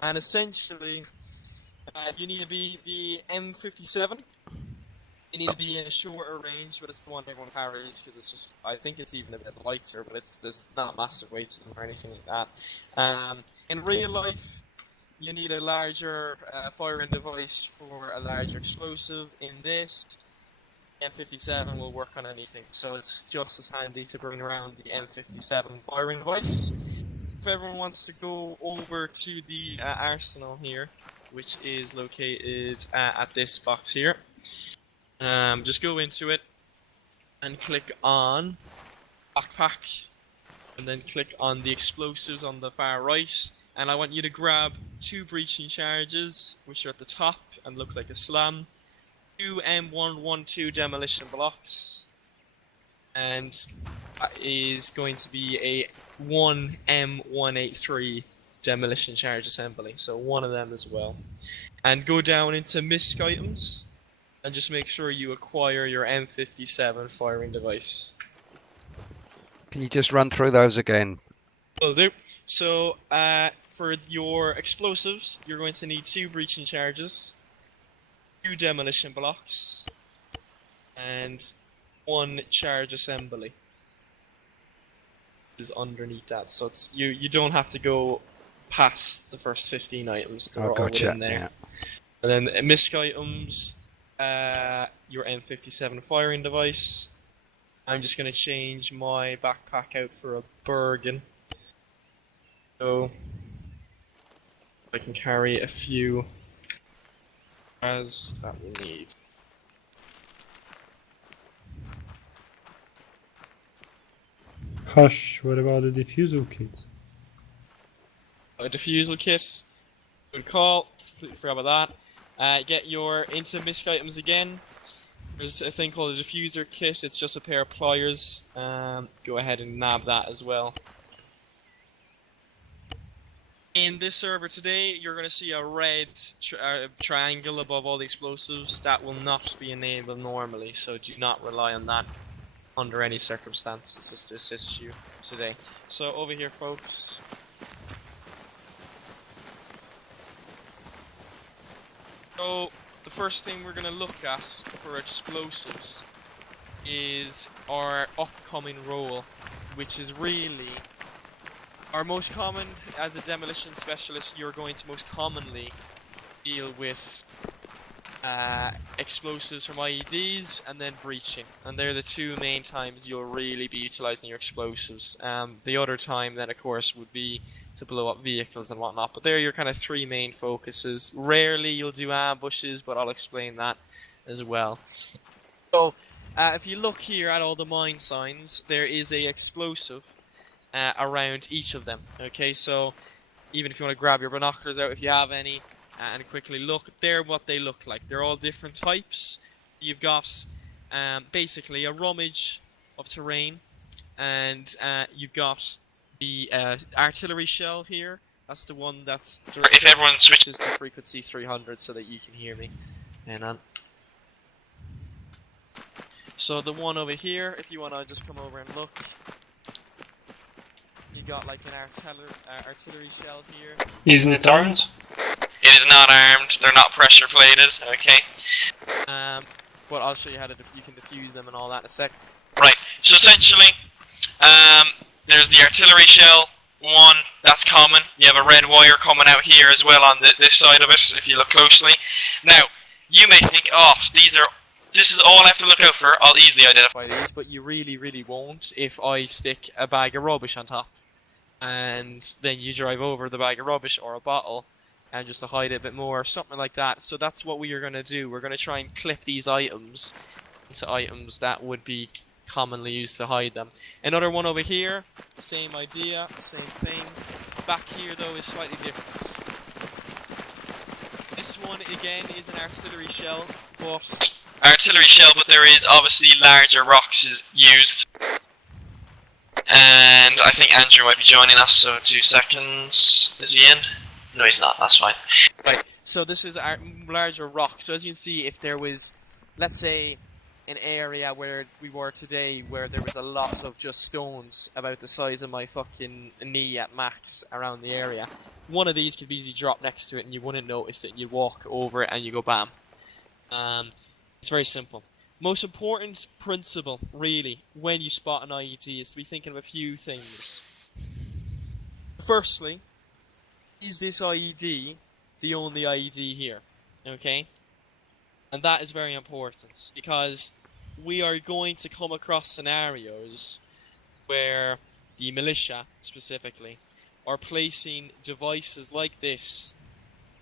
And essentially, you need to be the M57. You need to be in a shorter range, but it's the one everyone carries because it's just, I think it's even a bit lighter, but there's not massive weight to them or anything like that. In real life, you need a larger firing device for a larger explosive. In this, M57 will work on anything, so it's just as handy to bring around the M57 firing device. If everyone wants to go over to the arsenal here, which is located at this box here, just go into it and click on backpack, and then click on the explosives on the far right. And I want you to grab 2 breaching charges, which are at the top and look like a slam, 2 M112 demolition blocks, and that is going to be a 1 M183 demolition charge assembly, so one of them as well. And go down into misc items, and just make sure you acquire your M57 firing device. Can you just run through those again? Will do. So, for your explosives, you're going to need 2 breaching charges, 2 demolition blocks, and 1 charge assembly is underneath that. So it's you don't have to go past the first 15 items. They're all within there. Yeah. And then misc items, your M57 firing device. I'm just going to change my backpack out for a Bergen. So I can carry a few as that we need. Hush, what about the diffusal kits? A diffusal kit, good call, completely forgot about that. Get your into misc items again. There's a thing called a diffuser kit, it's just a pair of pliers. Go ahead and nab that as well. In this server today, you're going to see a red triangle above all the explosives. That will not be enabled normally, so do not rely on that under any circumstances just to assist you today. So over here, folks. So the first thing we're going to look at for explosives is our upcoming role, which is really our most common. As a demolition specialist, you're going to most commonly deal with explosives from IEDs and then breaching, and they're the 2 main times you'll really be utilizing your explosives. The other time then of course would be to blow up vehicles and whatnot, but they're your kind of 3 main focuses. Rarely you'll do ambushes, but I'll explain that as well. So if you look here at all the mine signs, there is a explosive around each of them. Okay, so even if you want to grab your binoculars out if you have any and quickly look, they're what they look like. They're all different types. You've got basically a rummage of terrain, and you've got the artillery shell here. That's the one that's... If everyone switches to frequency 300 so that you can hear me. Hang on. So the one over here, if you want to just come over and look, you got like an artillery shell here. Isn't it armed? It is not armed, they're not pressure plated, okay. But I'll show you how to you can defuse them and all that in a sec. Right, so essentially, there's the artillery shell, one, that's common. You have a red wire coming out here as well on this side of it, if you look closely. Now, you may think, oh, this is all I have to look out for, I'll easily identify these, but you really won't if I stick a bag of rubbish on top. And then you drive over the bag of rubbish or a bottle, and just to hide it a bit more, something like that. So that's what we are going to do. We're going to try and clip these items into items that would be commonly used to hide them. Another one over here, same idea, same thing. Back here though is slightly different. This one again is an artillery shell, but there is obviously larger rocks used. And I think Andrew might be joining us, so 2 seconds. Is he in? No, he's not, that's fine. Right, so this is a larger rock. So as you can see, if there was, let's say, an area where we were today, where there was a lot of just stones about the size of my fucking knee at max around the area, one of these could easily drop next to it and you wouldn't notice it, and you'd walk over it and you go bam. It's very simple. Most important principle, really, when you spot an IED is to be thinking of a few things. Firstly, is this IED the only IED here? Okay? And that is very important, because we are going to come across scenarios where the militia, specifically, are placing devices like this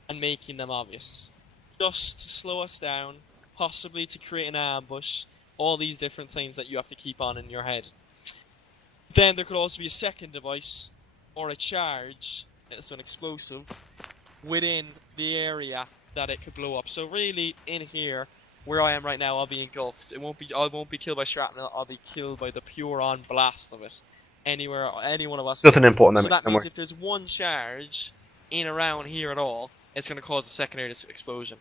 and making them obvious. Just to slow us down, possibly to create an ambush, all these different things that you have to keep on in your head. Then there could also be a second device, or a charge, so an explosive, within the area that it could blow up. So really, in here, where I am right now, I'll be engulfed. I won't be killed by shrapnel, I'll be killed by the pure-on blast of it. Anywhere, any one of us. Nothing important. So that means if there's one charge in around here at all, it's going to cause a secondary explosion.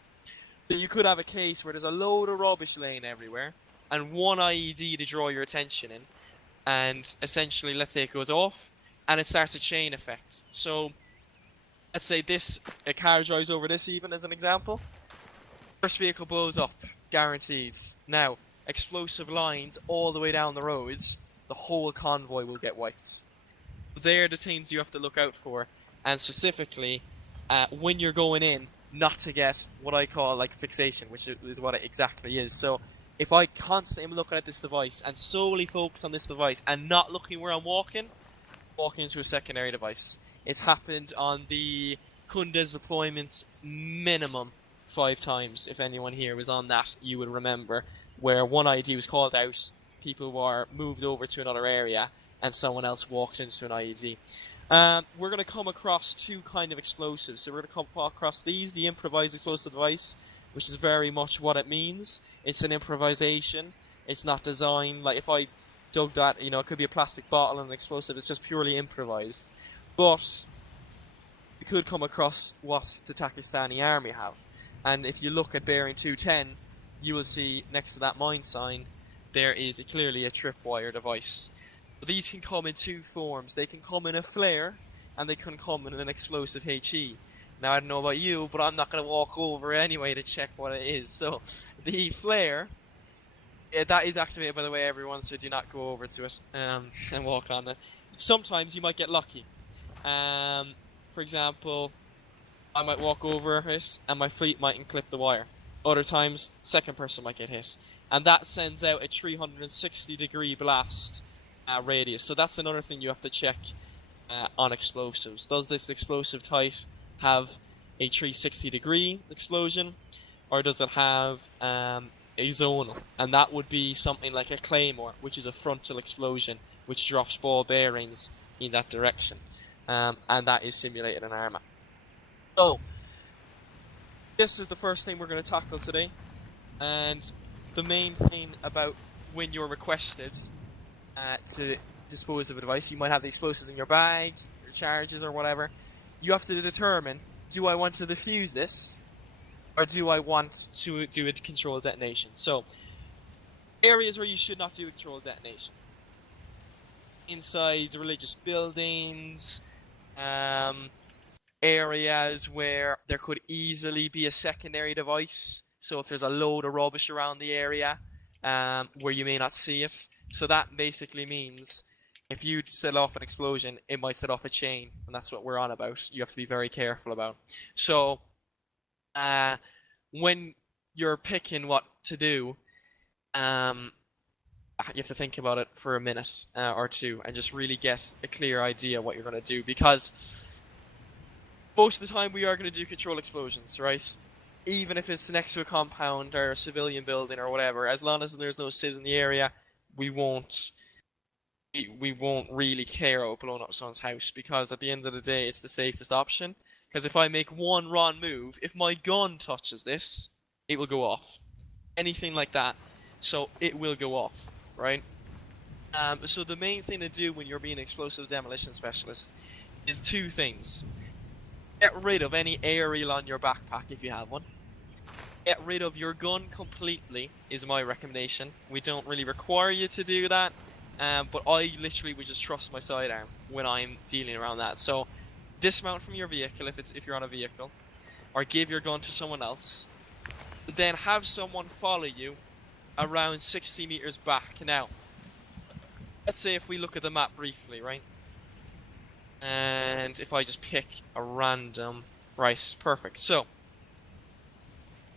So you could have a case where there's a load of rubbish laying everywhere, and one IED to draw your attention in, and essentially, let's say it goes off, and it starts a chain effect. So, let's say a car drives over this even as an example. First vehicle blows up, guaranteed. Now, explosive lines all the way down the roads, the whole convoy will get wiped. They're the things you have to look out for, and specifically, when you're going in, not to get what I call like fixation, which is what it exactly is. So if I constantly am looking at this device and solely focus on this device and not looking where I'm walking into a secondary device. It's happened on the Kundes deployment minimum 5 times. If anyone here was on that, you would remember, where one IED was called out, people were moved over to another area, and someone else walked into an IED. We're going to come across 2 kind of explosives. So we're going to come across these, the improvised explosive device, which is very much what it means. It's an improvisation. It's not designed, like if I dug that, it could be a plastic bottle and an explosive, it's just purely improvised. But we could come across what the Pakistani army have. And if you look at bearing 210, you will see next to that mine sign, there is clearly a tripwire device. These can come in 2 forms. They can come in a flare, and they can come in an explosive HE. Now, I don't know about you, but I'm not going to walk over anyway to check what it is. So, the flare, that is activated by the way, everyone, so do not go over to it and walk on it. Sometimes you might get lucky. For example, I might walk over it, and my feet mightn't clip the wire. Other times, second person might get hit. And that sends out a 360-degree blast radius. So that's another thing you have to check on explosives. Does this explosive type have a 360-degree explosion, or does it have a zonal? And that would be something like a claymore, which is a frontal explosion, which drops ball bearings in that direction. And that is simulated in Arma. So, this is the first thing we're going to tackle today. And the main thing about when you're requested to dispose of a device, you might have the explosives in your bag, your charges or whatever. You have to determine, do I want to defuse this, or do I want to do a controlled detonation? So, areas where you should not do a controlled detonation. Inside religious buildings, areas where there could easily be a secondary device. So if there's a load of rubbish around the area, where you may not see it. So that basically means if you set off an explosion, it might set off a chain, and that's what we're on about. You have to be very careful about. So, when you're picking what to do, you have to think about it for a minute or 2, and just really get a clear idea what you're going to do, because most of the time we are going to do control explosions, right? Even if it's next to a compound or a civilian building or whatever, as long as there's no civs in the area, we won't really care about blowing up someone's house, because at the end of the day, it's the safest option. Because if I make one wrong move, if my gun touches this, it will go off. Anything like that, so it will go off, right? So the main thing to do when you're being an explosive demolition specialist is 2 things. Get rid of any aerial on your backpack if you have one. get rid of your gun completely is my recommendation. We don't really require you to do that, but I literally would just trust my sidearm when I'm dealing around that. So dismount from your vehicle if you're on a vehicle, or give your gun to someone else. Then have someone follow you around 60 meters back. Now, let's say if we look at the map briefly, right? And if I just pick a random, right, perfect. So,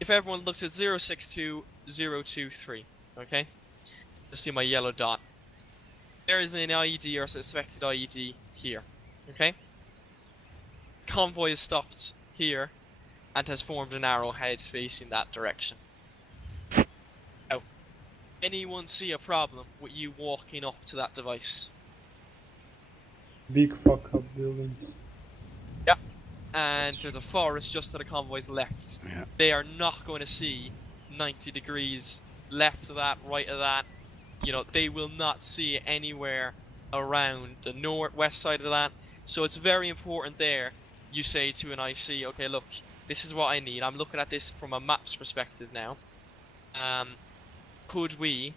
if everyone looks at 062023, okay? You'll see my yellow dot. There is an IED or suspected IED here, okay? Convoy is stopped here and has formed an arrowhead facing that direction. Now, anyone see a problem with you walking up to that device? Big fuck up building. Yeah. And there's a forest just to the convoy's left. Yeah. They are not going to see 90 degrees left of that, right of that. You know, they will not see it anywhere around the northwest side of that. So it's very important there you say to an IC, okay, look, this is what I need. I'm looking at this from a maps perspective now. Could we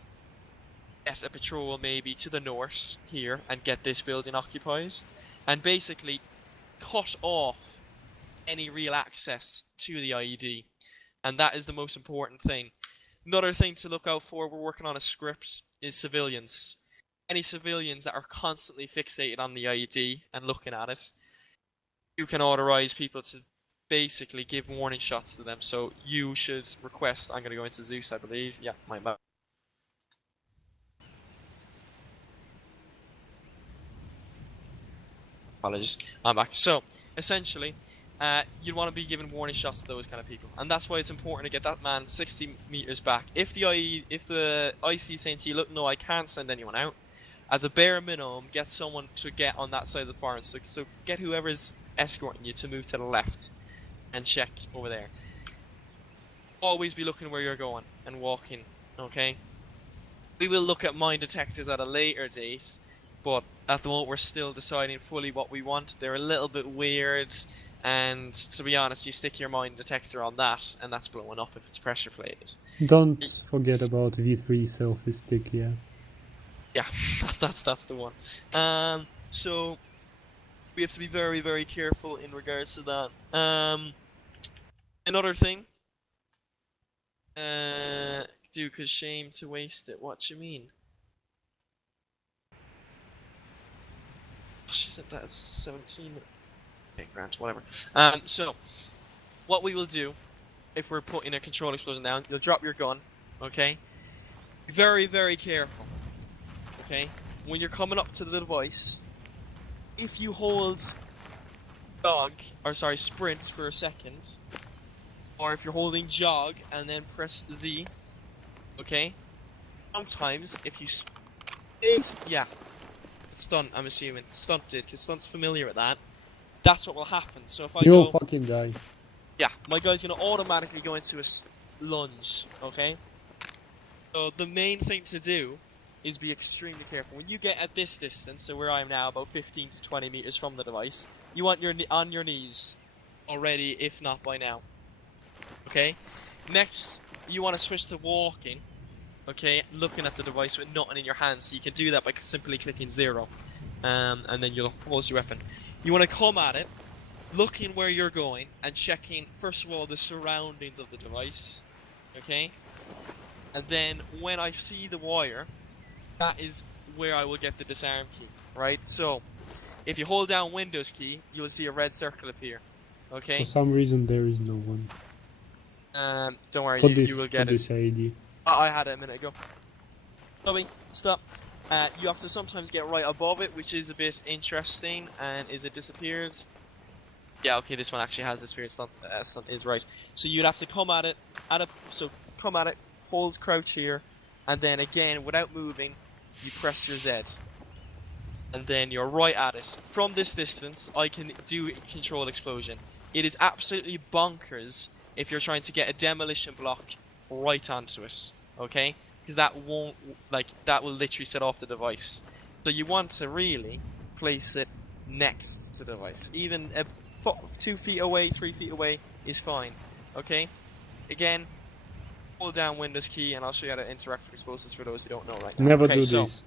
get a patrol maybe to the north here and get this building occupied? And basically cut off any real access to the IED. And that is the most important thing. Another thing to look out for, we're working on a script, is civilians. Any civilians that are constantly fixated on the IED and looking at it, you can authorize people to basically give warning shots to them. So you should request, I'm going to go into Zeus, I believe. Yeah, my bad. Apologies, I'm back. So, essentially, you'd want to be giving warning shots to those kind of people. And that's why it's important to get that man 60 meters back. If the IC is saying to you, look, no, I can't send anyone out, at the bare minimum, get someone to get on that side of the forest. So get whoever's escorting you to move to the left and check over there. Always be looking where you're going and walking, okay? We will look at mine detectors at a later date, but at the moment we're still deciding fully what we want. They're a little bit weird, and to be honest, you stick your mine detector on that, and that's blowing up if it's pressure plated. Don't forget about V3 selfie stick, yeah. Yeah, that's the one. So we have to be very, very careful in regards to that. Another thing, Duke, is shame to waste it. What you mean? She said that's 17. Okay, grand, whatever. So what we will do, if we're putting a control explosion down, you'll drop your gun, okay? Be very, very careful. Okay, when you're coming up to the device, if you hold sprint for a second, or if you're holding jog and then press Z, okay, sometimes if you stunt, I'm assuming, stunt did, because stunt's familiar with that, that's what will happen. So if I You'll go, fucking die. yeah, my guy's going to automatically go into a lunge, okay? So the main thing to do is be extremely careful. When you get at this distance, so where I am now, about 15 to 20 meters from the device, you want your on your knees already, if not by now. Okay? Next, you want to switch to walking, okay, looking at the device with nothing in your hands. So you can do that by simply clicking 0, and then you'll pause your weapon. You want to come at it, looking where you're going, and checking, first of all, the surroundings of the device, okay? And then when I see the wire, that is where I will get the disarm key, right? So, if you hold down Windows key, you will see a red circle appear, okay? For some reason there is no one. Don't worry, you will get this it. ID. I had it a minute ago. Toby, stop. You have to sometimes get right above it, which is a bit interesting, and is it disappeared? Yeah, okay, this one actually has disappeared, stunt is right. So you'd have to come at it, come at it, hold crouch here, and then again, without moving, you press your Z. And then you're right at it. From this distance, I can do a controlled explosion. It is absolutely bonkers if you're trying to get a demolition block right onto it, okay? Because that won't, that will literally set off the device. So you want to really place it next to the device. Even 2 feet away, 3 feet away is fine, okay? Again, hold down Windows key, and I'll show you how to interact with explosives for those who don't know right now. Never okay, do so, this.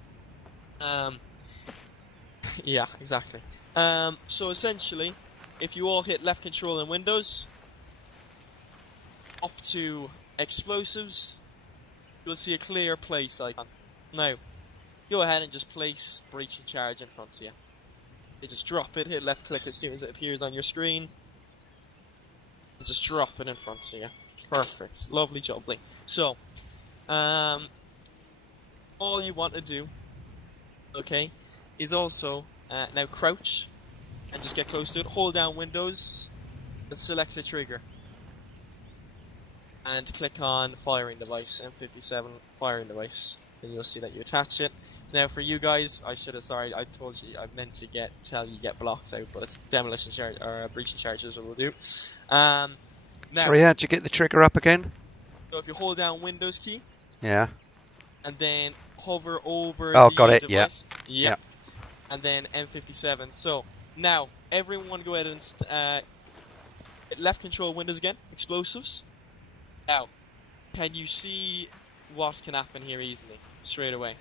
Yeah, exactly. So essentially, if you all hit left control in Windows, up to explosives, you'll see a clear place icon. Now, go ahead and just place breaching charge in front of you. You just drop it, hit left click as soon as it appears on your screen, and just drop it in front of you. Perfect. Lovely jubbly. So, all you want to do, okay, is also now crouch and just get close to it. Hold down Windows and select a trigger. And click on firing device, M57 firing device. Then you'll see that you attach it. Now for you guys, I told you, I meant to tell you get blocks out, but it's demolition charge or breaching charges will do. Now, Sorry, how'd you get the trigger up again? so if you hold down Windows key, Yeah. and then hover over Oh, the got it, device, yeah. and then M57. So now everyone go ahead and hit left control Windows again, explosives. Now, can you see what can happen here easily, straight away?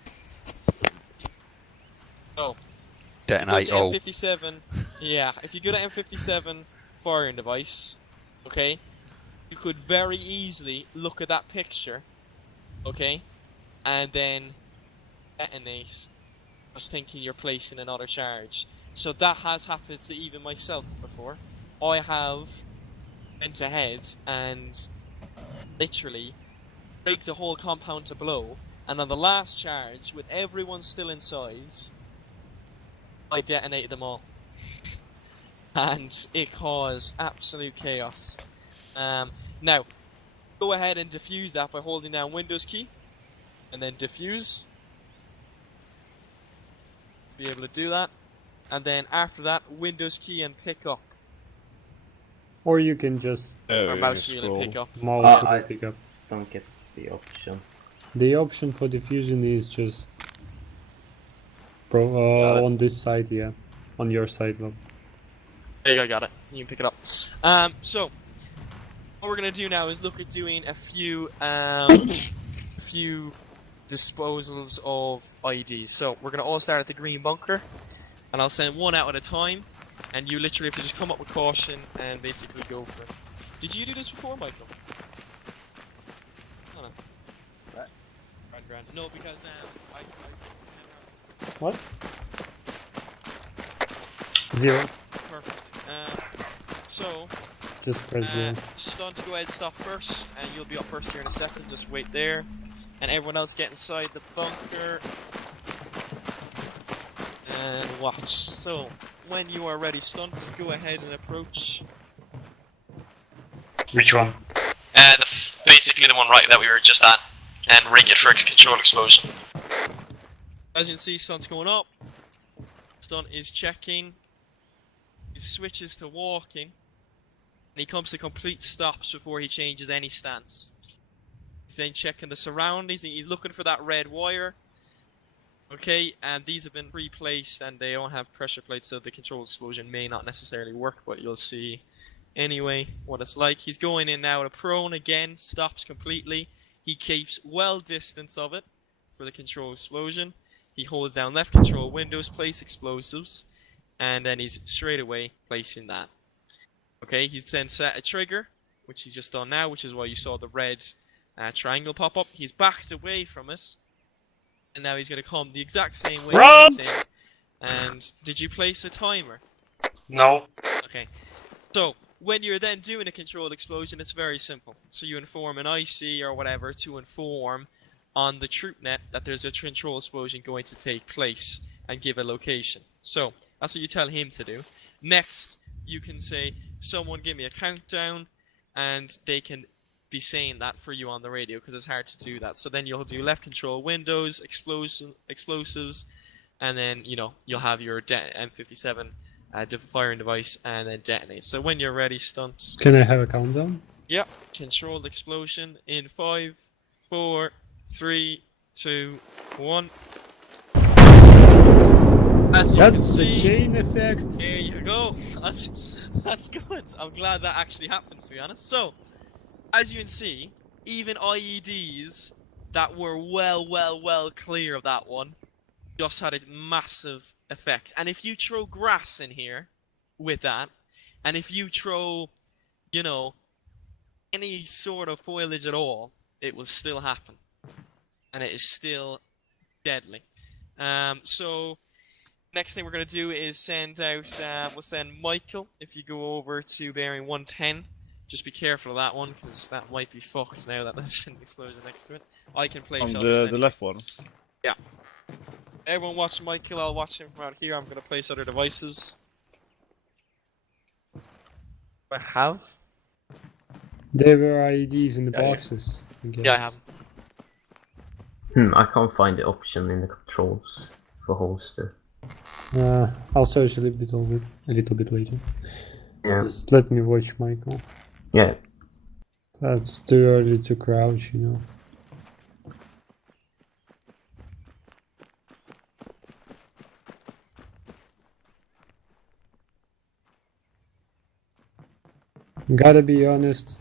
So, Detonate go to all. M57, yeah, if you go to M57 firing device, okay, you could very easily look at that picture, okay, and then detonate, just thinking you're placing another charge. So that has happened to even myself before. I have went ahead and literally break the whole compound to blow, and on the last charge, with everyone still inside, I detonated them all. And it caused absolute chaos. Now, go ahead and defuse that by holding down Windows key, and then defuse. Be able to do that. And then after that, Windows key and pick up. Or you can just Or mouse wheel and pick up. mouse I and pick up. don't get the option. The option for diffusion is just on this side, yeah. On your side, Rob. There you go, got it. You can pick it up. So, what we're going to do now is look at doing a few disposals of IEDs. So, we're going to all start at the green bunker, and I'll send one out at a time, and you literally have to just come up with caution and basically go for it. Did you do this before, Michael? Oh, no. What? Grand. No, because I What? 0. perfect. So, Just press 0. Stunt, go ahead, stop first, and you'll be up first here in a second. Just wait there, and everyone else get inside the bunker and watch. So, when you are ready, Stunt, go ahead and approach. Which one? Basically the one right that we were just at, and rig it for a control explosion. As you can see, Stunt's going up. Stunt is checking. He switches to walking. And he comes to complete stops before he changes any stance. He's then checking the surroundings. He's looking for that red wire. Okay, and these have been pre-placed and they don't have pressure plates, so the control explosion may not necessarily work, but you'll see anyway what it's like. He's going in now to prone again, stops completely. He keeps well distance of it for the control explosion. He holds down left control, Windows, place explosives, and then he's straight away placing that. Okay, he's then set a trigger, which he's just done now, which is why you saw the red triangle pop up. He's backed away from it, and now he's going to come the exact same way. Run! He went in. And did you place a timer? No. Okay. So, when you're then doing a controlled explosion, it's very simple. So you inform an IC or whatever to inform on the troop net that there's a control explosion going to take place and give a location. So, that's what you tell him to do. Next, you can say, someone give me a countdown, and they can be saying that for you on the radio because it's hard to do that. So then you'll do left control, Windows, explosives, and then, you know, you'll have your M57 firing device and then detonate. So when you're ready, Stunt. Can I have a countdown? Yep. Controlled explosion in 5, 4, 3, 2, 1. As you can That's the see, chain effect. there you go. That's good. I'm glad that actually happened, to be honest. So, as you can see, even IEDs that were well clear of that one just had a massive effect. And if you throw grass in here with that, and if you throw, you know, any sort of foliage at all, it will still happen. And it is still deadly. So next thing we're going to do is send out, we'll send Michael, if you go over to bearing 110. Just be careful of that one, because that might be fucked now that there's an explosion next to it. I can place On others the anyway. left one. Yeah. Everyone watch Michael, I'll watch him from out here. I'm going to place other devices. I have? There were IEDs in the Yeah, yeah. boxes. I guess. Yeah, I have. I can't find the option in the controls for holster. I'll search a little bit later. Yeah. Just let me watch Michael. Yeah. That's too early to crouch, you know. Gotta be honest,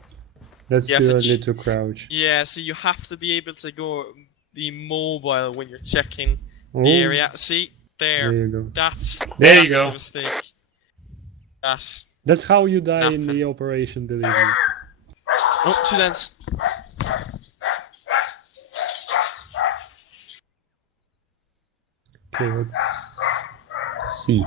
that's You have too to early to crouch. Yeah, so you have to be able to be mobile when you're checking Oh, the area. See? There. there you go. That's There you the go. mistake. That's how you die in Nothing. the operation, believe me. Oh, 2 cents. Okay, let's see.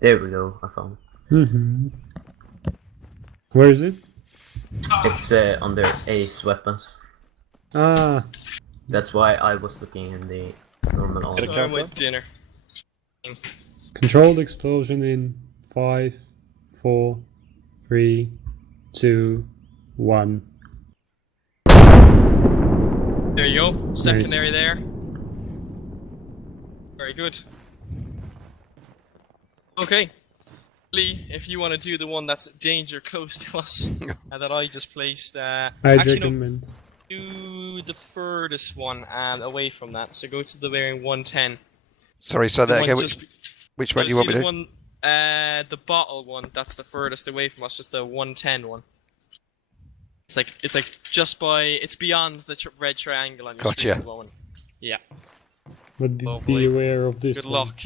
There we go, I found it. Mm-hmm. Where is it? It's under Ace weapons. Ah, That's why I was looking in the normal Get a armor. Sorry, my counter? dinner. controlled explosion in 5, 4, 3, 2, 1. There you go. Secondary there. Very good. Okay. Lee, if you want to do the one that's danger close to us, and that I just placed, I'd actually no, recommend. do the furthest one away from that. So go to the bearing 110. Sorry, so The that one again. just Which one do you see want me the to? one, the bottle one. That's the furthest away from us. Just the 110 one. It's like just by. It's beyond the red triangle on your Gotcha. screen at the moment. Yeah. But Oh, be boy. aware of this Good one. luck.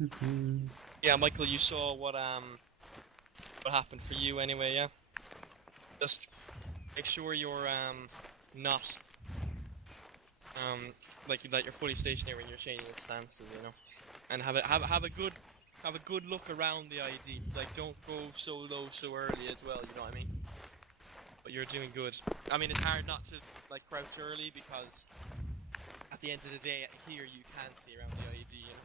Mhm. Yeah, Michael, you saw what happened for you anyway. Yeah. Just make sure you're not like that you're fully stationary when you're changing the stances, you know, and have a good look around the ID. Like, don't go so low so early as well. You know what I mean? But you're doing good. I mean, it's hard not to like crouch early because at the end of the day, here you can see around the ID. You know?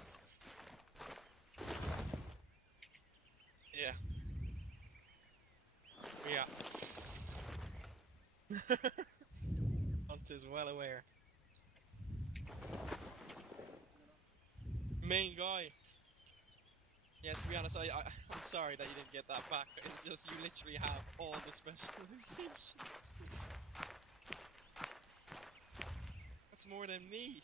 Yeah. Yeah. Hunt is well aware. Main guy. Yeah, to be honest, I'm sorry that you didn't get that back. It's just you literally have all the specializations. That's more than me.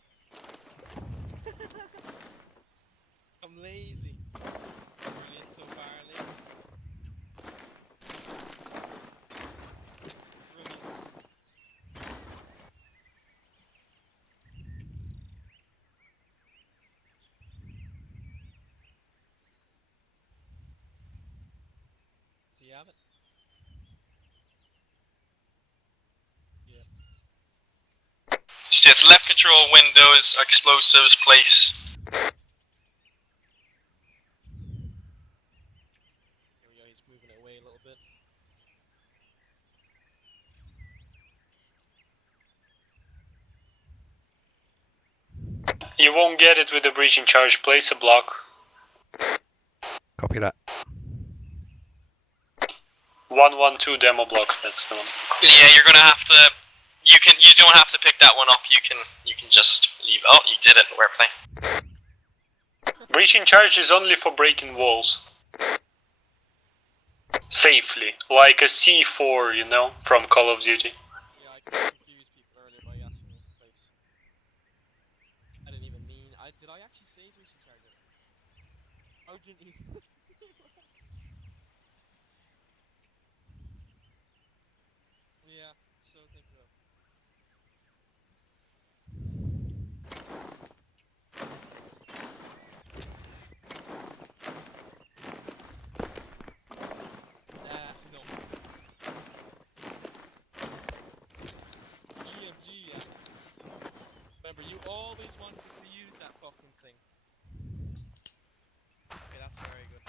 I'm lazy. Brilliant so far, Lee. Brilliant. Do you have it? Yeah. Shift left control windows, explosives, place. Here we go, he's moving it away a little bit. You won't get it with the breaching charge. Place a block. Copy that. 112 demo block. That's the one. Yeah, you're gonna have to. You don't have to pick that one up. You can just leave. Oh, you did it. We're playing. Breaching charge is only for breaking walls. Safely, like a C4, you know, from Call of Duty. Yeah, I confused people earlier by asking this place. I didn't even mean. Did I actually say breaching charge? How didn't you? Yeah, so think so. No. GMG, yeah. Remember, you always wanted to use that fucking thing. Okay, that's very good.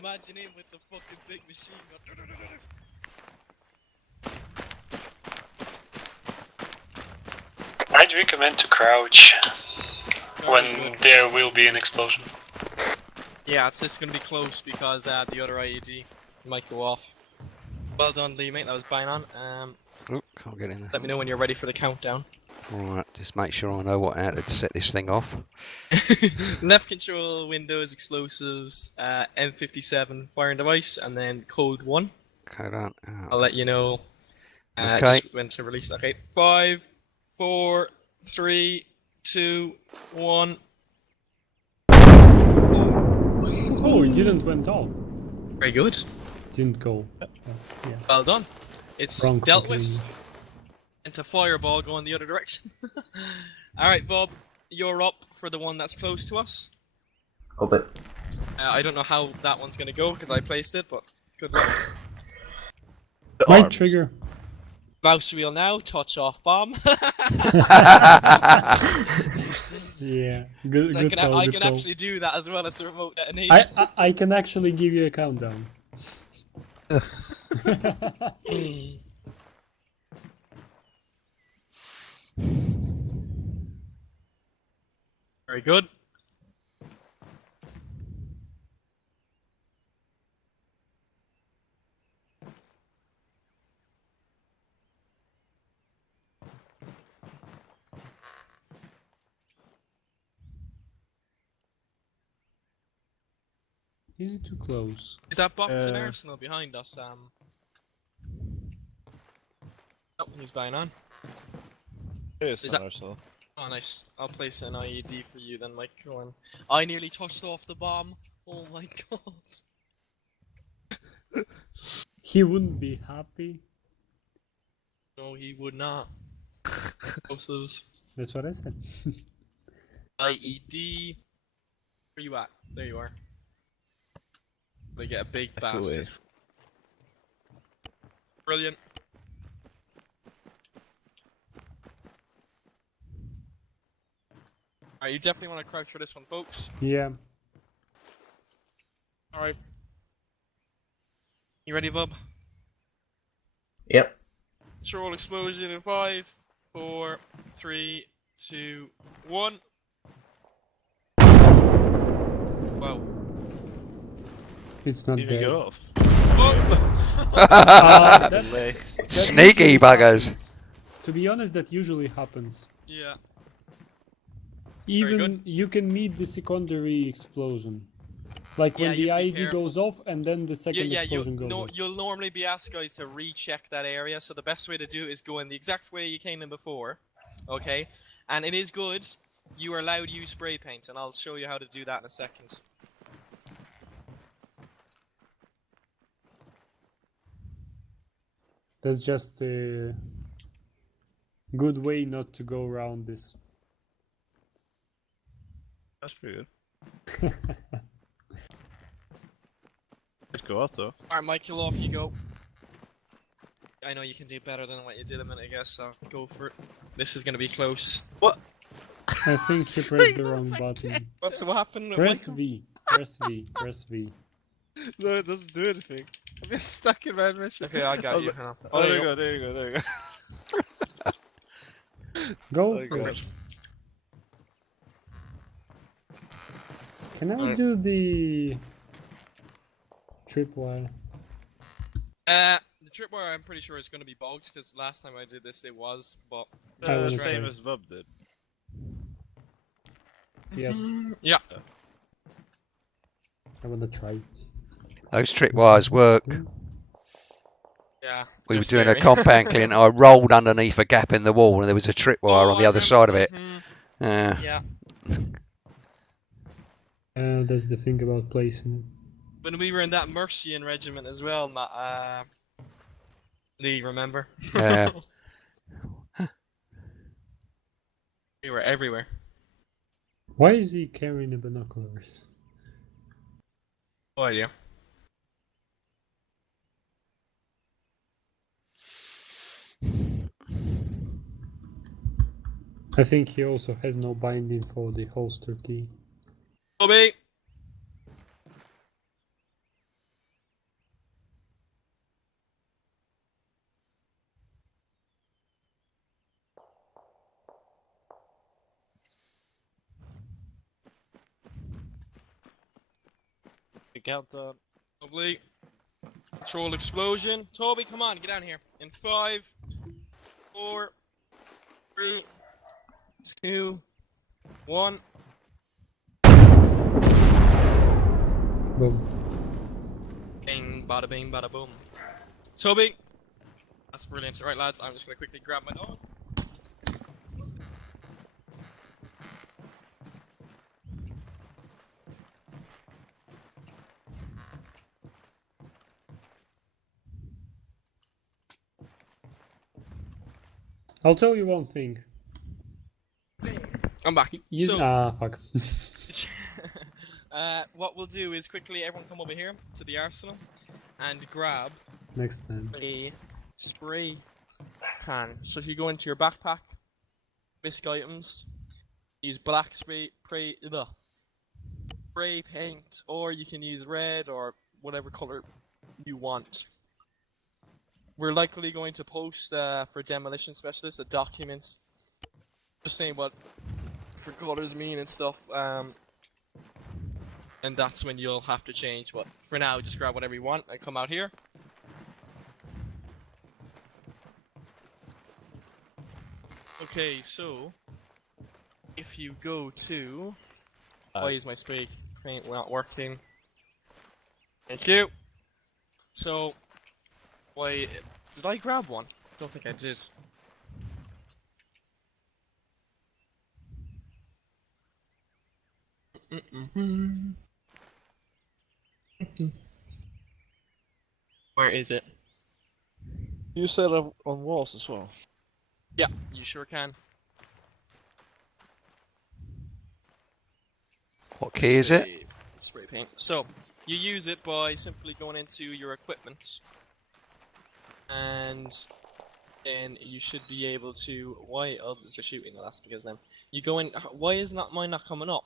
Imagine him with the fucking big machine gun. I'd recommend to crouch when Very good. there will be an explosion. Yeah, this is gonna be close because the other IED might go off. Well done, Lee, mate. That was bang on. Oh, can't get in there. Let me know when you're ready for the countdown. Alright, just make sure I know how to set this thing off. Left control, windows, explosives, M57 firing device, and then code 1. Hold on. I'll let you know Okay. just when to release. Okay, 5, 4, 3, 2, 1. Oh, it didn't went off. Very good. Didn't go. Yeah. Well done. It's Wrong dealt with. fucking- Into fireball going the other direction. Alright, Bob, you're up for the one that's close to us. Oh, but I don't know how that one's gonna go because I placed it, but good luck. Might trigger. Mouse wheel now, touch off bomb. Yeah. Good. I Good can, call. I Good can call. actually do that as well. It's a remote detonation. I can actually give you a countdown. Very good. Is it too close? Is that box in Arsenal behind us? Oh, he's buying on. It is Is that- Arsenal. Oh, nice. I'll place an IED for you then, Michael. And I nearly touched off the bomb. Oh my god. He wouldn't be happy. No, he would not. Explosives. That's what I said. IED. Where you at? There you are. They get a big Cool bastard. wave. Brilliant. Alright, you definitely want to crouch for this one, folks. Yeah. Alright. You ready, Bob? yep. Control explosion in 5, 4, 3, 2, 1. Wow. It's not Didn't even dead. go off. Oh! Delay. That Sneaky usually buggers. happens. To be honest, that usually happens. Yeah. Even good. you can meet the secondary explosion. Like Yeah, when you the have to be IED careful. goes off and then the second Yeah, explosion goes off. you'll normally be asked guys to recheck that area, so the best way to do it is go in the exact way you came in before, okay? And it is good, you are allowed to use spray paint, and I'll show you how to do that in a second. That's just a good way not to go around this. That's pretty good. Let's go out though. Alright, Michael, off you go. I know you can do better than what you did a minute ago, so go for it. This is gonna be close. I think you pressed the wrong button. What happened? Press Michael? V. Press V. Press V. No, it doesn't do anything. I'm just stuck in my mission. Okay, I got Oh, you. Oh, Oh, there there you you go, there you go, there you go. Go Oh, for God. it. Can I Alright. do the tripwire? The tripwire, I'm pretty sure is going to be bugged because last time I did this, it was. But I wanna Same try. as Vub did. Yes, yeah, I wanna try. Those tripwires work. yeah. We they're were doing a scary. compound clean. I rolled underneath a gap in the wall, and there was a tripwire Oh, on the I other remember. side of it. Mhm. Yeah. Yeah. That's the thing about placing it. When we were in that Mercian regiment as well, Matt. Do you remember? Yeah. We were everywhere. Why is he carrying the binoculars? No idea. I think he also has no binding for the holster key. Bobby. The countdown. Lovely. Control explosion. Toby, come on, get down here. In 5, 4, 3, 2, 1. Boom. Bing, bada bing, bada boom. Toby. That's brilliant. Alright, lads, I'm just going to quickly grab my dog. I'll tell you one thing. I'm back. Fuck. What we'll do is quickly everyone come over here to the arsenal and grab Next time. a spray can. So if you go into your backpack, bisque items, use black spray paint, or you can use red or whatever color you want. We're likely going to post for demolition specialists a document just saying what for colors mean and stuff. And that's when you'll have to change. But for now, just grab whatever you want and come out here. Okay, so if you go to why is my spray paint not working? Thank you. So why did I grab one? I don't think I did. Where is it? You set up on walls as well. Yeah, you sure can. What key is it? Spray paint. So, you use it by simply going into your equipment. And then you should be able to... Why others are shooting? No, that's because then... You go in... Why is not mine not coming up?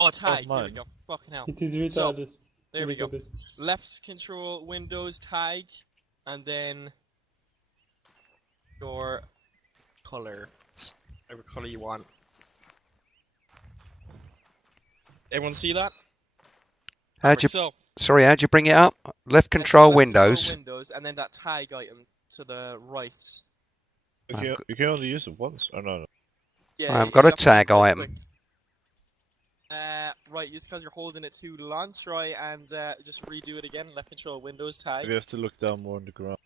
Oh, tag. Here we go. Fucking hell. It is retarded. There we go. Bit. Left control, Windows, tag, and then your color. Whatever color you want. Everyone see that? How'd you? So, Sorry, how'd you bring it up? Left yes, control left Windows. Control Windows, and then that tag item to the right. You can only use it once, or no? Yeah, I've got a you have to tag click, item. click. Right, just because you're holding it too long, try and just redo it again. Left control Windows tag. You have to look down more on the ground.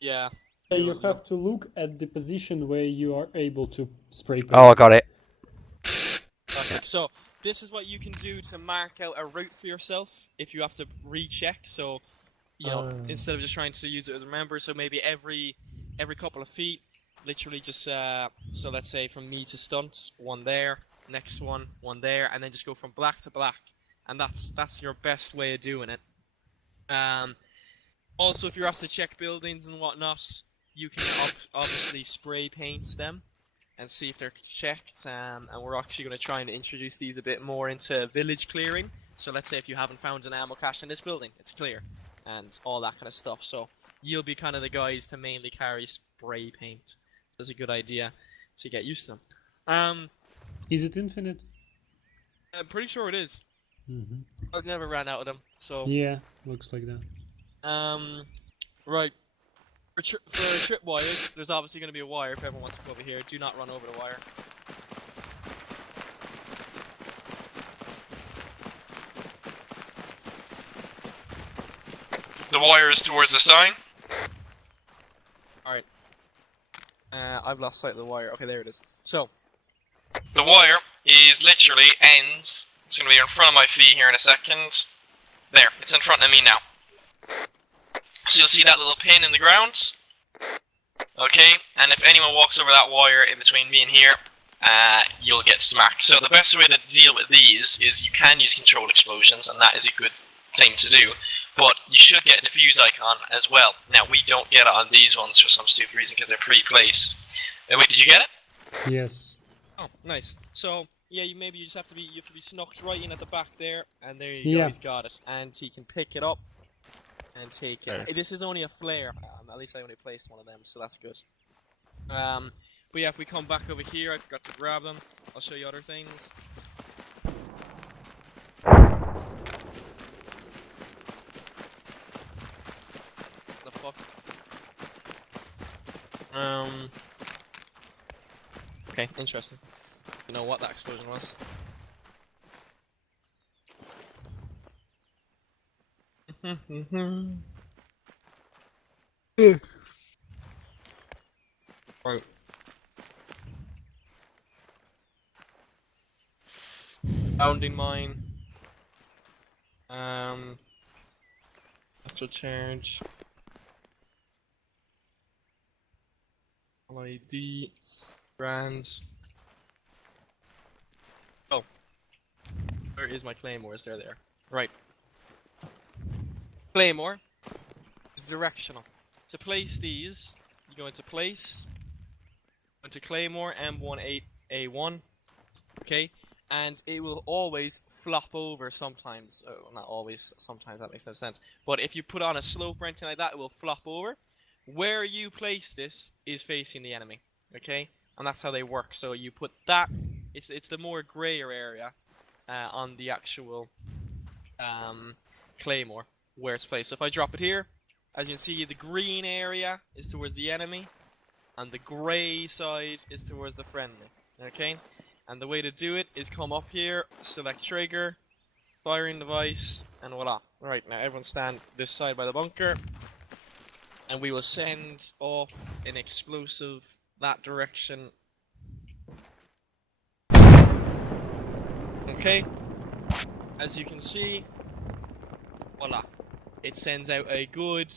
Yeah. You have to look at the position where you are able to spray paint. Oh, I got it. Perfect. So this is what you can do to mark out a route for yourself if you have to recheck. So you know, instead of just trying to use it as a member, so maybe every couple of feet, literally just so let's say from me to stunts, one there, next one there, and then just go from black to black, and that's your best way of doing it. Also, if you're asked to check buildings and whatnot, you can obviously spray paint them and see if they're checked. And we're actually going to try and introduce these a bit more into village clearing. So let's say if you haven't found an ammo cache in this building, it's clear, and all that kind of stuff. So you'll be kind of the guys to mainly carry spray paint. That's a good idea. to get used to them. Is it infinite? I'm pretty sure it is. Hmm. I've never ran out of them, so Yeah, looks like that. right. For trip wires, there's obviously going to be a wire if everyone wants to come over here. Do not run over the wire. The wire is towards the sign. Alright. I've lost sight of the wire. Okay, there it is. So, The wire is literally ends. It's going to be in front of my feet here in a second. There, it's in front of me now. So you'll see that little pin in the ground. Okay, and if anyone walks over that wire in between me and here, you'll get smacked. So the best way to deal with these is you can use controlled explosions, and that is a good thing to do. But you should get a diffuse icon as well. Now, we don't get it on these ones for some stupid reason because they're pre-placed. Wait, did you get it? Yes. oh, nice. So, yeah, you just have to be snuck right in at the back there, and there you go. Yeah. He's got it, and he can pick it up and take it. There. This is only a flare. At least I only placed one of them, so that's good. But yeah, if we come back over here, I forgot to grab them. I'll show you other things. The fuck? Okay, interesting. You know what that explosion was? Right. Bounding mine. Actual charge. LID. Brand. Oh. Where is my claymores? They're there. Right. Claymore is directional. To place these, you go into place, go into Claymore M18A1, okay, and it will always flop over sometimes. Oh, not always, sometimes, that makes no sense. But if you put on a slope or anything like that, it will flop over. Where you place this is facing the enemy, okay, and that's how they work. So you put that, it's the more grayer area on the actual Claymore where it's placed. So if I drop it here, as you can see, the green area is towards the enemy, and the grey side is towards the friendly. Okay? And the way to do it is come up here, select trigger, firing device, and voila. Alright, now everyone stand this side by the bunker, and we will send off an explosive that direction. Okay? As you can see, voila. It sends out a good,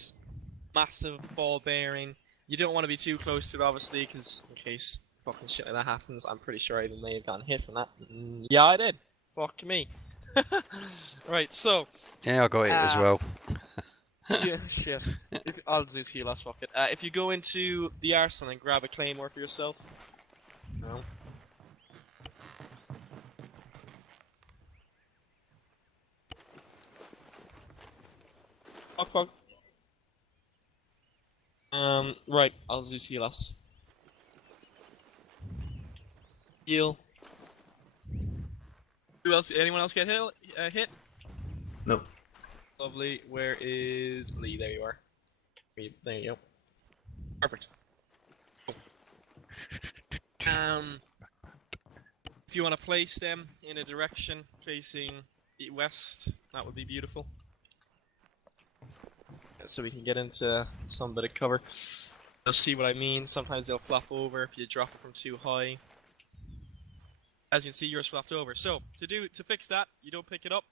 massive ball bearing. You don't want to be too close to it, obviously, because in case fucking shit like that happens, I'm pretty sure I even may have gotten hit from that. Yeah, I did. Fuck me. Right, so. Yeah, I got it as well. Yeah, shit. I'll just heal us, fuck it. If you go into the arsenal and grab a claymore for yourself. No. Fuck. Right, I'll Zeus heal us. Heal. Who else? Anyone else get hit? Nope. Lovely. Where is Lee? There you are. There you go. Perfect. If you want to place them in a direction facing west, that would be beautiful. So we can get into some bit of cover. You'll see what I mean. Sometimes they'll flop over if you drop it from too high. As you can see, yours flopped over. So to fix that, you don't pick it up.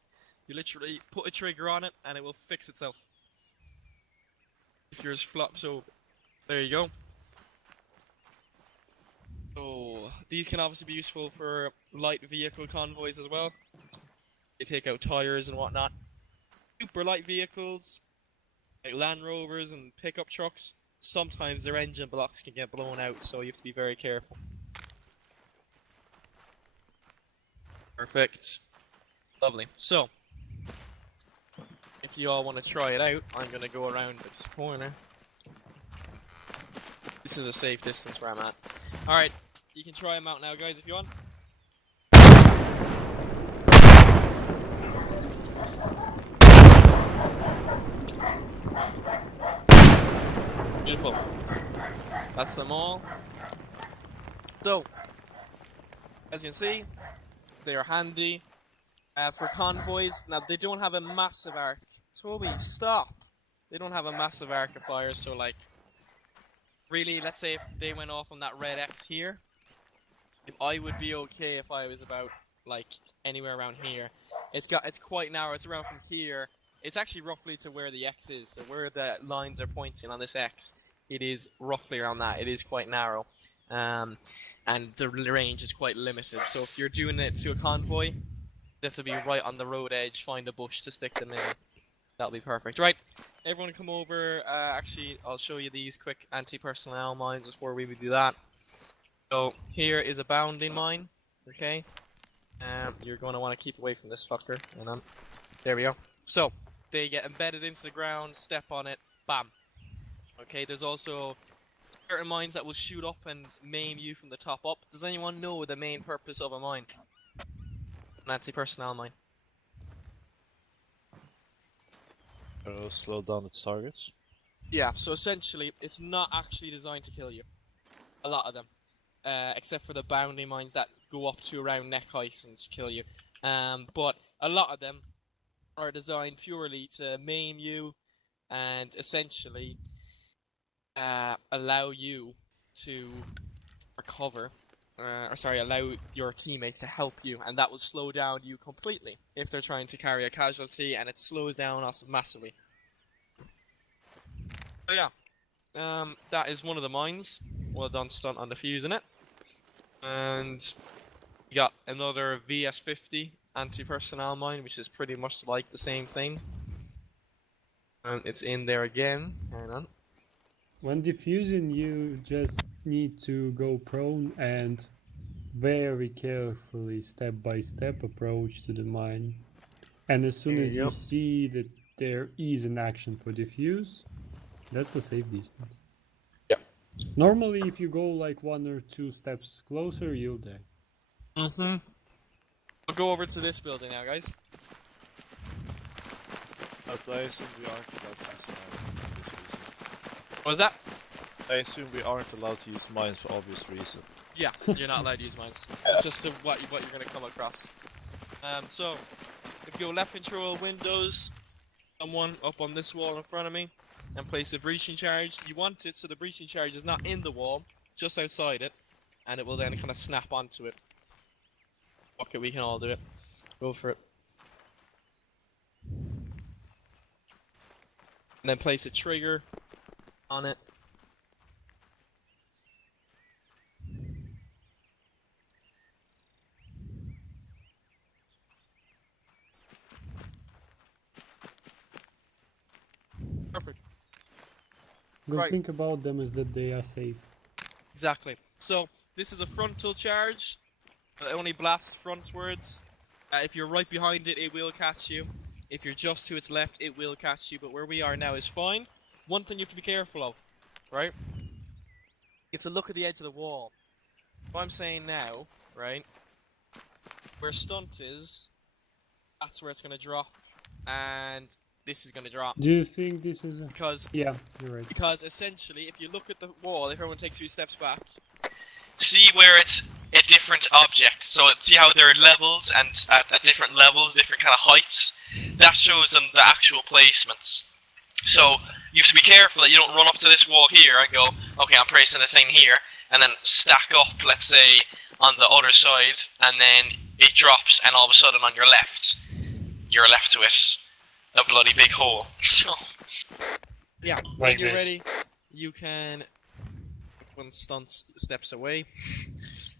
You literally put a trigger on it, and it will fix itself. If yours flops over, there you go. So these can obviously be useful for light vehicle convoys as well. They take out tires and whatnot. Super light vehicles, like Land Rovers and pickup trucks, sometimes their engine blocks can get blown out, so you have to be very careful. Perfect. Lovely. So, if you all want to try it out, I'm going to go around this corner. This is a safe distance where I'm at. Alright, You can try them out now, guys, if you want. Beautiful. That's them all. So, as you can see, they are handy for convoys. Now, they don't have a massive arc. Toby, stop! They don't have a massive arc of fire, so like, really, let's say if they went off on that red X here, I would be okay if I was about like anywhere around here. It's quite narrow. It's around from here. It's actually roughly to where the X is. So where the lines are pointing on this X, it is roughly around that. It is quite narrow, and the range is quite limited. So if you're doing it to a convoy, you have to be right on the road edge. Find a bush to stick them in. That'll be perfect. Right, everyone come over. Actually, I'll show you these quick anti-personnel mines before we do that. So here is a bounding mine, okay? You're going to want to keep away from this fucker. And there we go. So they get embedded into the ground, step on it, bam. Okay, there's also certain mines that will shoot up and maim you from the top up. Does anyone know the main purpose of a mine? An anti-personnel mine. Slow down its targets. Yeah, so essentially, it's not actually designed to kill you. A lot of them. Except for the bounding mines that go up to around neck height and kill you. But a lot of them are designed purely to maim you and essentially allow you to recover. Allow your teammates to help you, and that will slow down you completely if they're trying to carry a casualty, and it slows down us massively. So yeah, that is one of the mines. Well done, stunt on defusing it. And we got another VS50 anti-personnel mine, which is pretty much like the same thing. And it's in there again. Hang on. When diffusing, you just need to go prone and very carefully, step by step, approach to the mine. And as soon as you see that there is an action for diffuse, that's a safe distance. Normally, if you go like 1 or 2 steps closer, you'll die. We'll go over to this building now, guys. I assume we aren't allowed to use mines. What was that? I assume we aren't allowed to use mines for obvious reason. Yeah, you're not allowed to use mines. It's just what you're going to come across. So, if you go left control, windows, someone up on this wall in front of me, and place the breaching charge. You want it so the breaching charge is not in the wall, just outside it, and it will then kind of snap onto it. Okay, we can all do it. Go for it. And then place a trigger on it. Perfect. Good Right. thing about them is that they are safe. Exactly. So, this is a frontal charge. It only blasts frontwards. If you're right behind it, it will catch you. If you're just to its left, it will catch you. But where we are now is fine. One thing you have to be careful of, right? You have to look at the edge of the wall. What I'm saying now, right? Where stunt is, that's where it's going to drop. And this is going to drop. Do you think this is a... Because Yeah, you're right. Because essentially, if you look at the wall, if everyone takes a few steps back, See where it's a different object. So see how there are levels, and at different levels, different kind of heights. That shows them the actual placements. So you have to be careful that you don't run up to this wall here and go, okay, I'm placing the thing here, and then stack up, let's say, on the other side, and then it drops, and all of a sudden on your left, you're left to it. A bloody big hole. So yeah, when you're ready, you can. When Stunt steps away,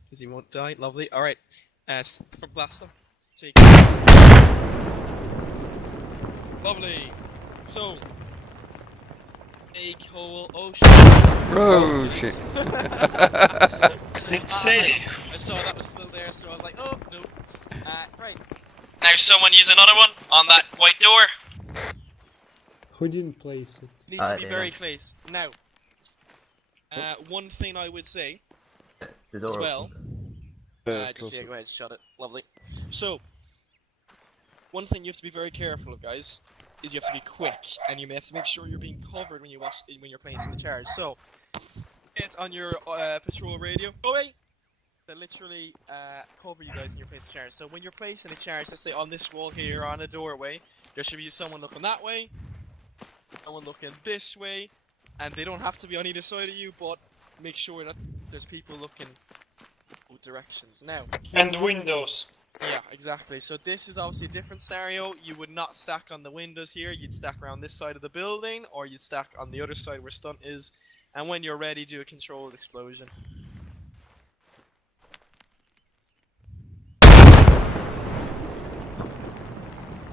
because he won't die. Lovely. All right, for blaster, take. Lovely. So, big hole. Oh shit. Oh shit. I saw that was still there, so I was like, oh no. Right. now someone use another one on that white door. Who didn't place it? Needs to be yeah. very close. Now, one thing I would say The door as well. opened. Just yeah, go ahead, shut it. Lovely. So, one thing you have to be very careful of, guys, is you have to be quick, and you may have to make sure you're being covered when you're placing the charge. So, get on your patrol radio. Go away. That literally cover you guys when you're placing the charge. So when you're placing a charge, let's say on this wall here, on a doorway, there should be someone looking that way, someone looking this way, and they don't have to be on either side of you, but make sure that there's people looking both directions. Now, And windows. yeah, exactly. So this is obviously a different scenario. You would not stack on the windows here. You'd stack around this side of the building, or you'd stack on the other side where stunt is. And when you're ready, do a controlled explosion.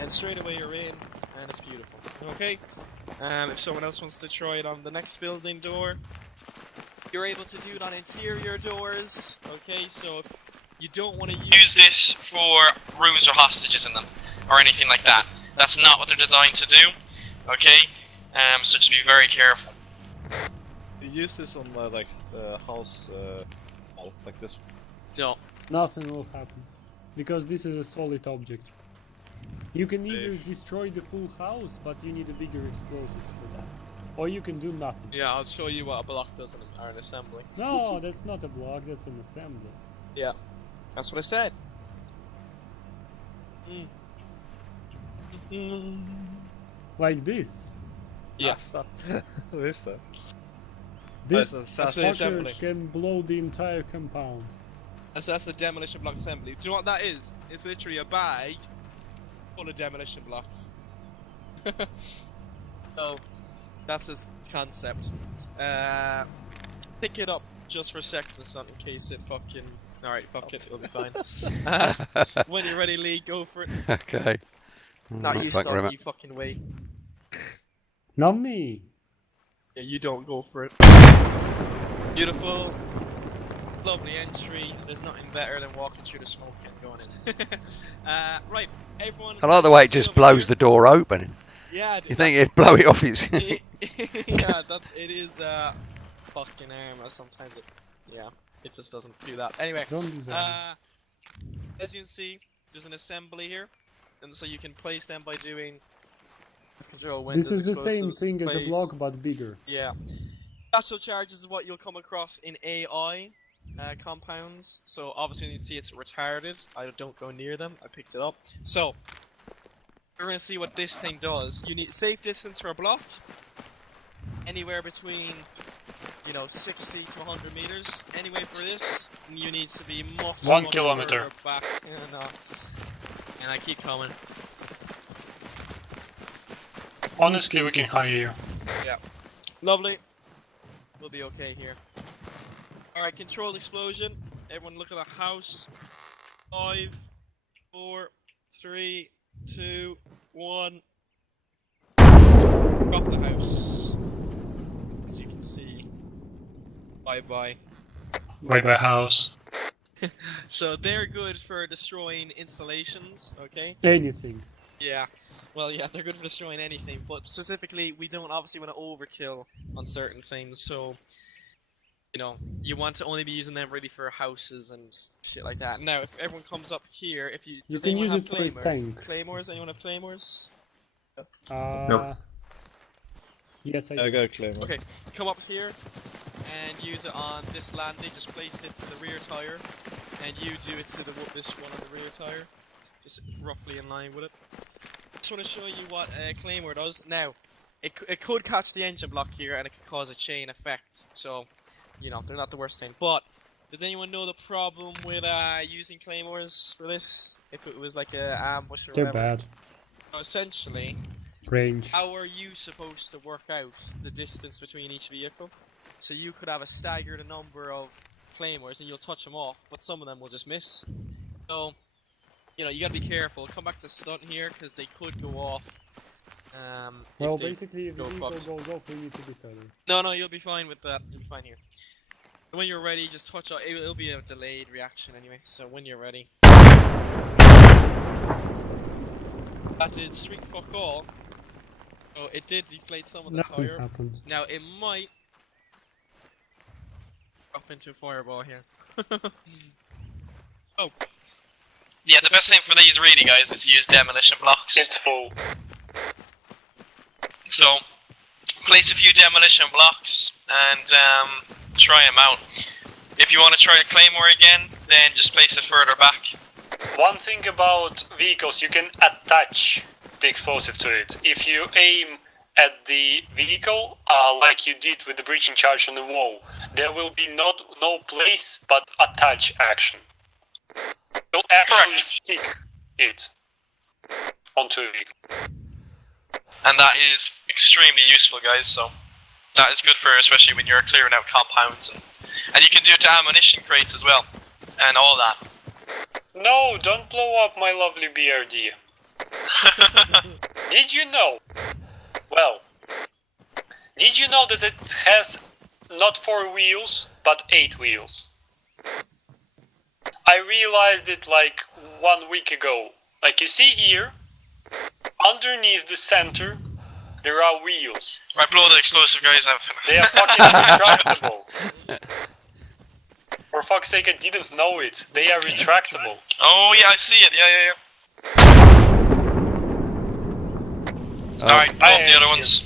And straight away you're in, and it's beautiful. Okay? If someone else wants to try it on the next building door, you're able to do it on interior doors. Okay, so if you don't want to Use this for rooms or hostages in them, or anything like that. That's not what they're designed to do. Okay? So just be very careful. You use this on like the house wall, like this. No. Nothing will happen. Because this is a solid object. You can either destroy the full house, but you need a bigger explosives for that. Or you can do nothing. Yeah, I'll show you what a block does or an assembly. No, that's not a block, that's an assembly. Yeah, that's what I said. Like this. Yeah. Stop. What is that? This That's the assembly. fucker can blow the entire compound. And so that's the demolition block assembly. Do you know what that is? It's literally a bag full of demolition blocks. So, that's its concept. Pick it up just for a second, son, in case it fucking... Alright, fuck it, it'll be fine. When you're ready, Lee, go for it. Okay. Not you, Thank you very stop, much. you fucking wait. Not me. Yeah, you don't go for it. Beautiful. Lovely entry. There's nothing better than walking through the smoke and going in. Right, everyone... I like the way it just blows the door open. Yeah, You think it'd blow it off its... yeah, it is fucking armor. Sometimes it just doesn't do that. Anyway, Don't do that. as you can see, there's an assembly here, and so you can place them by doing control windows. This is the same explosives, thing as a place. block, but bigger. Yeah. Special charges is what you'll come across in AI compounds. So obviously you see it's retarded. I don't go near them. I picked it up. So we're gonna see what this thing does. You need safe distance for a block. Anywhere between 60 to 100 meters. Anyway, for this, you need to be much 1 much kilometer. further back. And I keep coming. Honestly, we can hire you. Yeah. Lovely. We'll be okay here. Alright, controlled explosion. Everyone look at the house. 5, 4, 3, 2, 1. Drop the house. As you can see. Bye-bye. Bye-bye house. So they're good for destroying installations, okay? Anything. Yeah. Well, yeah, they're good for destroying anything, but specifically, we don't obviously want to overkill on certain things, so... you want to only be using them really for houses and shit like that. Now, if everyone comes up here, You does can anyone use have it for a claymore? tank. Claymores? Anyone have claymores? Nope. Yes, I I do. got a claymore. Okay, come up here and use it on this landing. Just place it to the rear tire, and you do it to this one on the rear tire, just roughly in line with it. Just want to show you what claymore does. Now, it could catch the engine block here, and it could cause a chain effect. So, they're not the worst thing. But does anyone know the problem with using claymores for this? If it was like a ambush or They're whatever. bad. So essentially, Range. how are you supposed to work out the distance between each vehicle? So you could have a staggered number of claymores and you'll touch them off, but some of them will just miss. So, you gotta be careful. Come back to stunt here, because they could go off. Well, if they basically, if the go vehicle fucked. goes off, we need to be tethered. No, you'll be fine with that. You'll be fine here. When you're ready, just touch off. It'll be a delayed reaction anyway, so when you're ready. That did streak fuck all. Oh, it did deflate some of the Nothing tire. happened. Now, it might Up into a fireball here. Yeah, the best thing for these really, guys, is to use demolition blocks. It's full. So, place a few demolition blocks and try them out. If you want to try a claymore again, then just place it further back. One thing about vehicles, you can attach the explosive to it. If you aim at the vehicle, like you did with the breaching charge on the wall, there will be no place but attach action. You'll actually stick it onto a vehicle. And that is extremely useful, guys, so that is good for, especially when you're clearing out compounds. And you can do it to ammunition crates as well, and all that. No, don't blow up my lovely BRD. Did you know? Well, did you know that it has not 4 wheels, but 8 wheels? I realized it like 1 week ago. Like you see here, underneath the center, there are wheels. Right, blow the explosive, guys. They are fucking retractable. For fuck's sake, I didn't know it. They are retractable. Oh yeah, I see it. Yeah. Alright, blow up the other ones.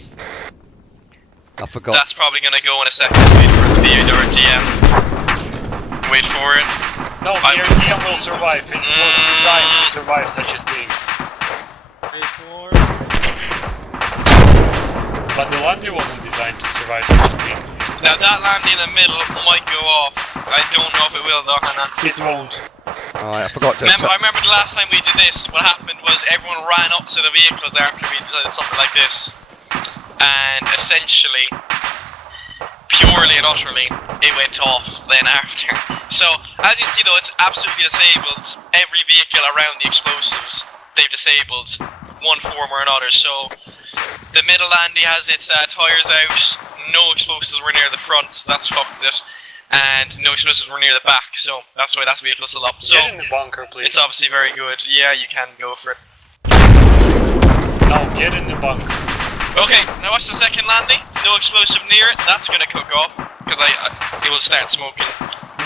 I forgot. That's probably gonna go in a second. Wait for it to be or DM. Wait for it. No, the RDM will survive. It was designed to survive such a thing. Wait for. But the Landy wasn't designed to survive such a thing. Now that landing in the middle might go off. I don't know if it will though, Hannah. It won't. Alright, I forgot to. I remember the last time we did this, what happened was everyone ran up to the vehicles after we did something like this. And essentially, purely and utterly, it went off then after. So, as you can see though, it's absolutely disabled. Every vehicle around the explosives, they've disabled one form or another. So, the middle Landy has its tyres out, no explosives were near the front, so that's fucked it. And no explosives were near the back, so that's why that vehicle's still up. So, Get in the bunker, please. it's obviously very good. Yeah, you can go for it. No, get in the bunker. Okay, now watch the second landing. No explosive near it. That's gonna cook off because it will start smoking.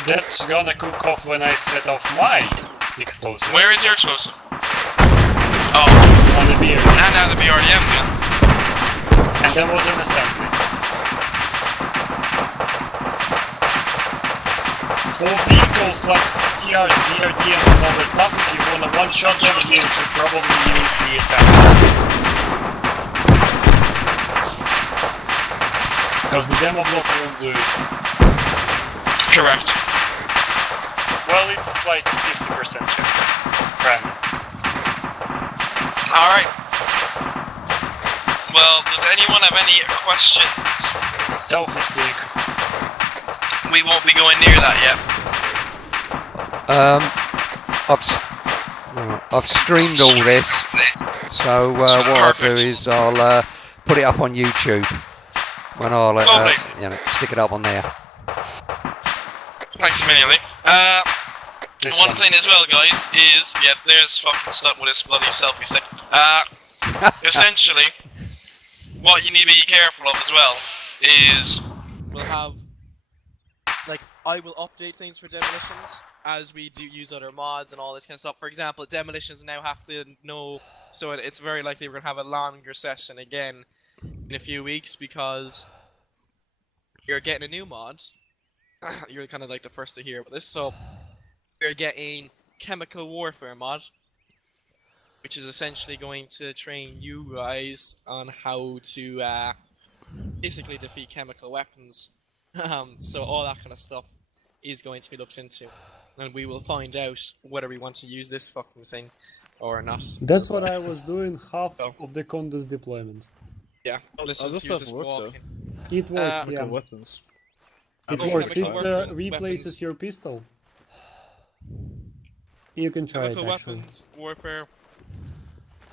That's gonna cook off when I set off my explosive. Where is your explosive? Oh, On the BRDM. and now the BRDM gun. And there was an assembly. For vehicles like TRs, BRDM and all that stuff, if you wanna one-shot them, you should probably use the assembly. Because the demo block won't do it. Correct. Well, it's like 50% chance. Random. Alright. Well, does anyone have any questions? Self-mistake. We won't be going near that yet. I've streamed all this, so what I'll do is I'll put it up on YouTube when I'll stick it up on there. Thanks a million, Lee. One thing as well, guys, is there's fucking stuck with this bloody selfie stick. Essentially, what you need to be careful of as well is We'll have, like, I will update things for demolitions as we do use other mods and all this kind of stuff. For example, demolitions now have to know, so it's very likely we're going to have a longer session again in a few weeks because you're getting a new mod. You're kind of like the first to hear about this. So we're getting chemical warfare mod, which is essentially going to train you guys on how to basically defeat chemical weapons. So all that kind of stuff is going to be looked into, and we will find out whether we want to use this fucking thing or not. That's what I was doing half of the Condas deployment. Yeah, let's How just does use that this work, walking. It works, Like yeah. weapons. It Oh, works. It chemical weapons. replaces your pistol. You can try it, Chemical actually. weapons, warfare.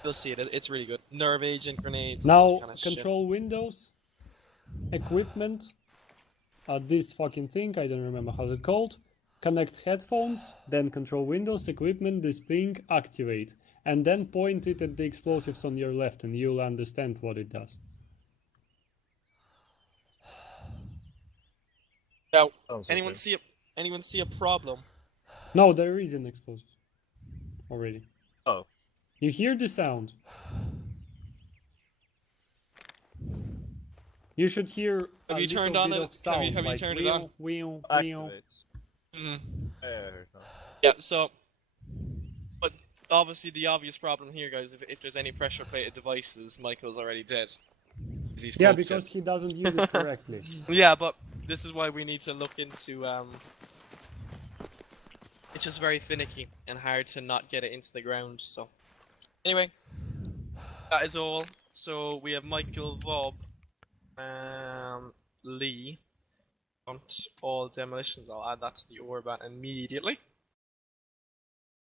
You'll see it. It's really good. Nerve agent grenades. and all Now, this kind of shit. control windows, equipment, this fucking thing, I don't remember how it's called. Connect headphones, then control windows, equipment, this thing, activate. And then point it at the explosives on your left and you'll understand what it does. Now, Sounds anyone okay. see a problem? No, there is an explosive already. Oh. You hear the sound. You should hear Have a you turned little on bit it? of sound, Have you like turned it on? wheel. Activate. Mm. Yeah, I heard now. Yeah. So, but obviously the obvious problem here, guys, if there's any pressure plated devices, Michael's already dead. He's Yeah, smoked because it. he doesn't use it correctly. Yeah, but this is why we need to look into It's just very finicky and hard to not get it into the ground. So, anyway, that is all. So we have Michael, Bob, Lee. Want all demolitions. I'll add that to the orb immediately.